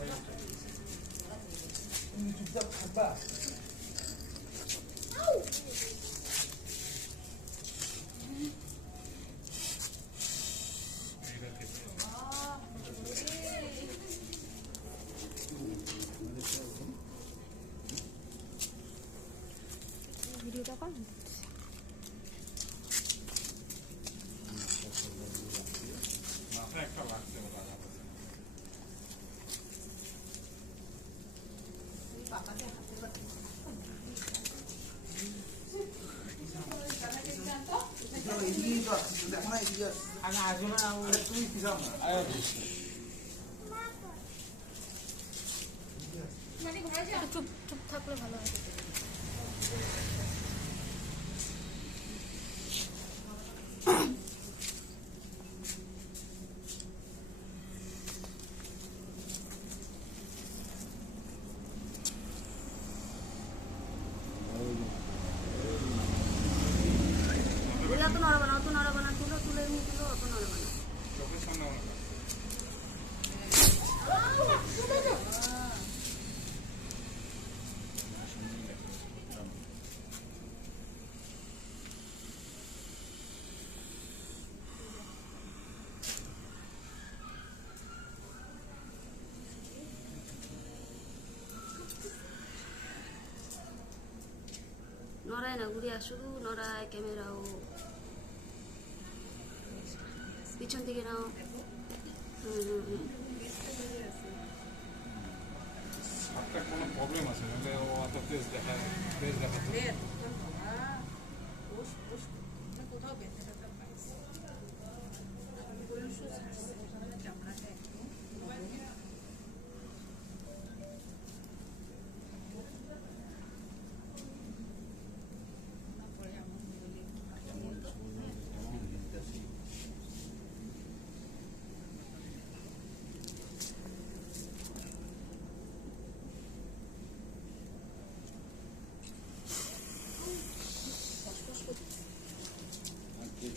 아, 위에다가 চুপ চুপ থাকলে ভালো হয়। না ঘুরিয়া শুধু নড়ায় ক্যামেরাও পিছন দিকে নাও কোনো প্রবলেম আছে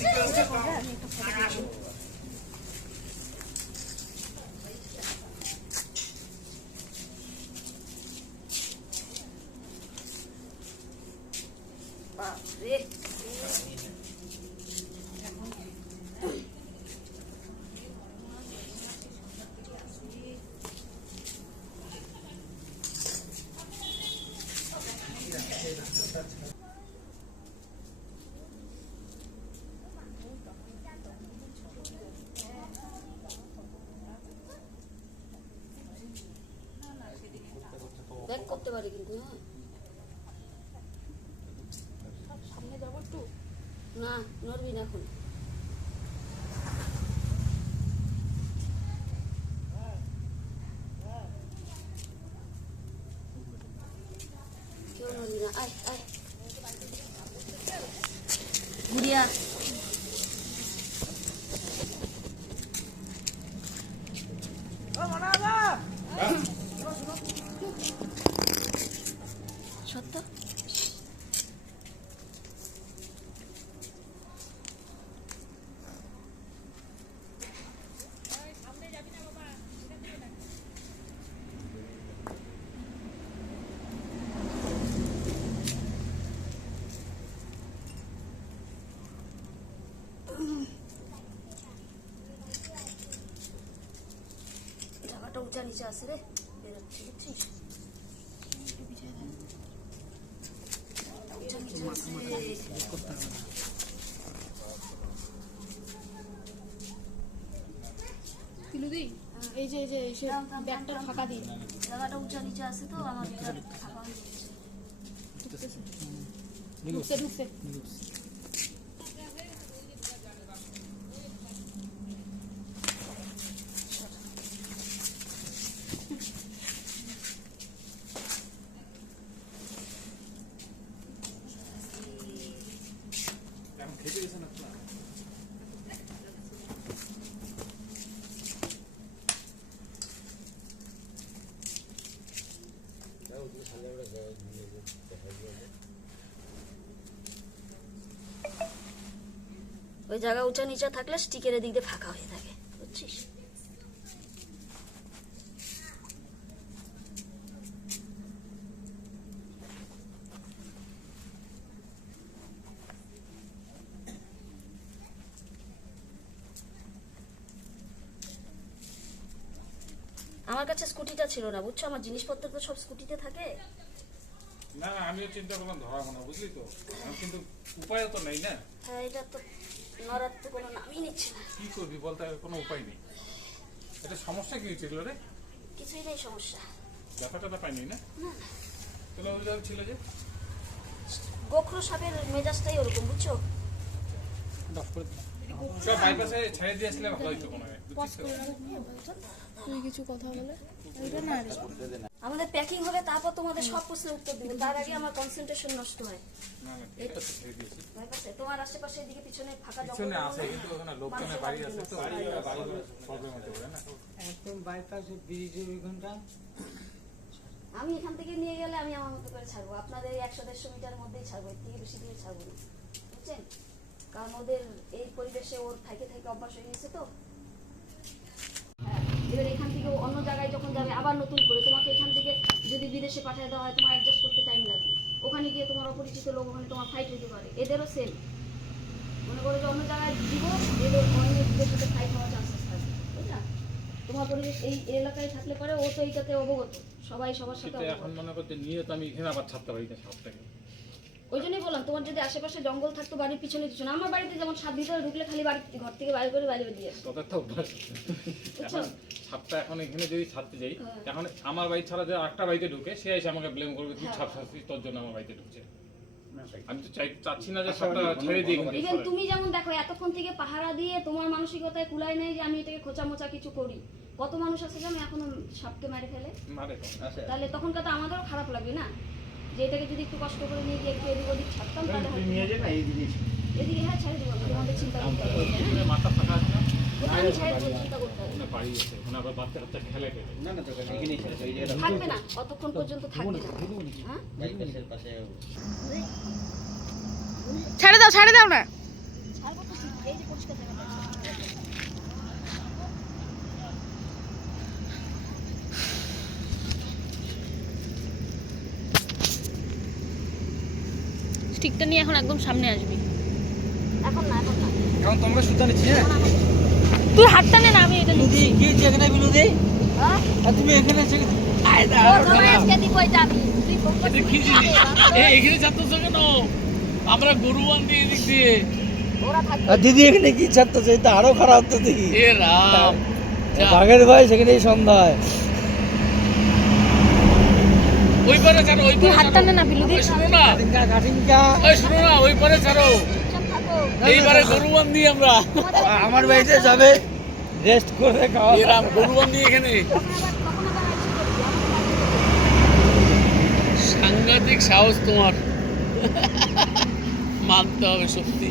这里是 ব্যাক করতে পারি কিন্তু হ্যাঁ সামনে যাব একটু না নড়বি না এখন কেউ নড়বি না আয় আয় গুড়িয়া নিচে আছে রে বেরোচ্ছে আছে পিলুদি এই যে এই যে এই যে ব্যাগটা ফাঁকা দিয়ে জায়গাটা উঁচা নিচে আছে তো আমার এটা ফাঁকা হয়ে যাচ্ছে ঢুকছে ঢুকছে। এখন ওই জায়গা উঁচা নিচা থাকলে স্টিকের দিক দিয়ে ফাঁকা হয়ে থাকে। আমার কাছে স্কুটিটা ছিল না বুঝছ? আমার জিনিসপত্র তো সব স্কুটিতে থাকে। না না আমিও চিন্তা করলাম ধরাবো না বুঝলি তো? এখন কিন্তু উপায়ও তো নেই না। হ্যাঁ এটা তো নড়ার তো কোনো নামই নিচ্ছে না। কি করবি বলতে কোনো উপায় নেই। এটা সমস্যা কি হয়েছিল রে কিছুই নেই সমস্যা। ব্যথা ট্যাথা পাইনি না? তাহলে জায়গায় ছিল যে? গোখরো সাপের মেজাজটাই ওরকম বুঝছ? সব বাইপাসে ছেড়ে দিয়ে আসলে ভালো হইতো কোনো তুই কিছু কথা বলে? এটা না আমাদের প্যাকিং হবে তারপর তোমাদের সব প্রশ্নের উত্তর দিব। তার আগে আমার কনসেন্ট্রেশন নষ্ট হয়? তোমার আশেপাশে এদিকে পিছনে ফাঁকা পিছনে আছে কিন্তু ওখানে লোকজনের বাড়ি আছে তো বাড়ি প্রবলেম হতে পারে না। একদম বাইপাসে ব্রিজের ওইখানটা। আমি এখান থেকে নিয়ে গেলে আমি আমার মতো করে ছাড়বো। আপনাদের এই একশো দেড়শো মিটার মধ্যেই ছাড়বো এর থেকে বেশি দিয়ে ছাড়বো না। বুঝছেন? কারণ ওদের এই পরিবেশে ওর থেকে থেকে অভ্যাস হয়ে গেছে তো। এবার এখান থেকে অন্য জায়গায় যখন যাবে আবার নতুন করে। তোমাকে এখান থেকে যদি বিদেশে পাঠিয়ে দেওয়া হয় তোমার অ্যাডজাস্ট করতে টাইম লাগবে। ওখানে গিয়ে তোমার অপরিচিত লোক ওখানে তোমার ফাইট হতে পারে। এদেরও সেম মনে করো যে অন্য জায়গায় দিব এদের অন্য সাথে ফাইট হওয়ার চান্সেস থাকে বুঝলা? তোমার পরিবেশ এই এলাকায় থাকলে পরে ও তো এইটাতে অবগত। সবাই সবার সাথে এখন মনে করতে নিয়ে তো আমি এখানে আবার ছাড়তে পারি না সাপটাকে ওই জন্যই বললাম তোমার যদি আশেপাশে জঙ্গল থাকতো বাড়ির পিছনে পিছনে আমার বাড়িতে যেমন সাত ভিতরে ঢুকলে খালি বাড়ি ঘর থেকে বাইরে করে বাইরে দিয়ে আসতো। তোদের তো অভ্যাস। এখন সাপটা এখন এখানে যদি ছাড়তে যাই এখন আমার বাড়ি ছাড়া যে আরেকটা বাড়িতে ঢুকে সে এসে আমাকে ব্লেম করবে তুই ছাপ ছাড়ছিস তোর জন্য আমার বাড়িতে ঢুকছে। আমি তো চাই চাচ্ছি না যে সাপটা ছেড়ে কিন্তু ইভেন তুমি যেমন দেখো এতক্ষণ থেকে পাহারা দিয়ে তোমার মানসিকতায় কুলাই নেই যে আমি এটাকে খোঁচা মোচা কিছু করি। কত মানুষ আছে যেন এখনও সাপকে মেরে ফেলে? মারে তো। তাহলে তখনকার তো আমাদেরও খারাপ লাগবে না? যে এটাকে যদি একটু কষ্ট করে নিয়ে গিয়ে একটু এদিক ওদিক ছাড়তাম তাহলে হয়তো- এদিকে হ্যাঁ ছেড়ে দেবো তোমাদের চিন্তা করতে হবে না। ওখানে মাথা ফাঁকা আছে? না ওটা আমি ছেড়ে দেবো চিন্তা করতে হবে আছে। থাকবে না অতক্ষণ পর্যন্ত থাকবে না হ্যাঁ? ছেড়ে দাও ছেড়ে দাও না। ছাড়বো তো এই যে পরিষ্কার স্টিকটা নিয়ে এখন একদম সামনে আসবি। এখন না এখন না। এখন তোমরা সুতা নিচ্ছি হ্যাঁ? তুই হাতটা নে না আমি এটা বিলুদি কি যেখানে বিলুদি হ্যাঁ? আর তুমি এখানে এসে আয় জন্য আজকে দিব এটা আমি। তুই ফোন করছিস এখানে ছাত্রছ কেন আমরা গরু বান্ধি এদিক দিয়ে। থাকবে। আর দিদি এখানে কি ছাড়তেছে এটা আরও খারাপ তো দেখি। এ রাম। বাঘের ভয় সেখানেই সন্ধ্যায় ওই পারে ছাড়ো ওই তুই পারে হাতটা না বিলুদি ওই শোনো না। ওই শোনো না ওই পারে ছাড়ো। চুপচাপ থাকো এইবারে গরু বান্ধি আমরা। আমার বাড়িতে যাবে রেস্ট করে খাওয়া। এ রাম গরু এখানে। সাংঘাতিক সাহস তোমার। মানতে হবে সত্যি।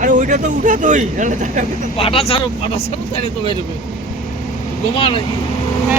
আরে ওইটা তো উঠা তুই। নাহলে টাকা পেতে পারবি পাটা ছাড়ো পাটা ছাড়ো তাহলে তো বেরোবে। গোমা নাকি? না।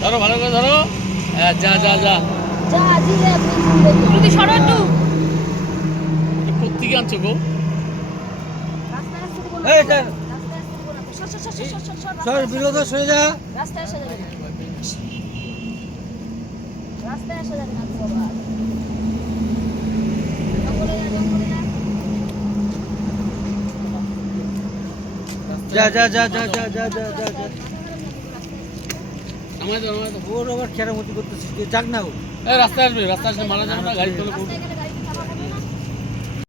ধরো ভালো করে ধরো। হ্যাঁ যা যা যা। যা তুমি সরো একটু? কোথেকে আনছো গো? সর রাস্তায় বিরোধ সরে যা। রাস্তায় আসা যাবে না। রাস্তায় আসা যাবে না তো বাবা জঙ্গলে যা যা যা যা যা যা যা যা। আমাদের ওর আবার খেয়ারামতি করতেছিস যাক না রাস্তায় আসবে রাস্তায় আসলে মারা যাবে না গাড়ি চলে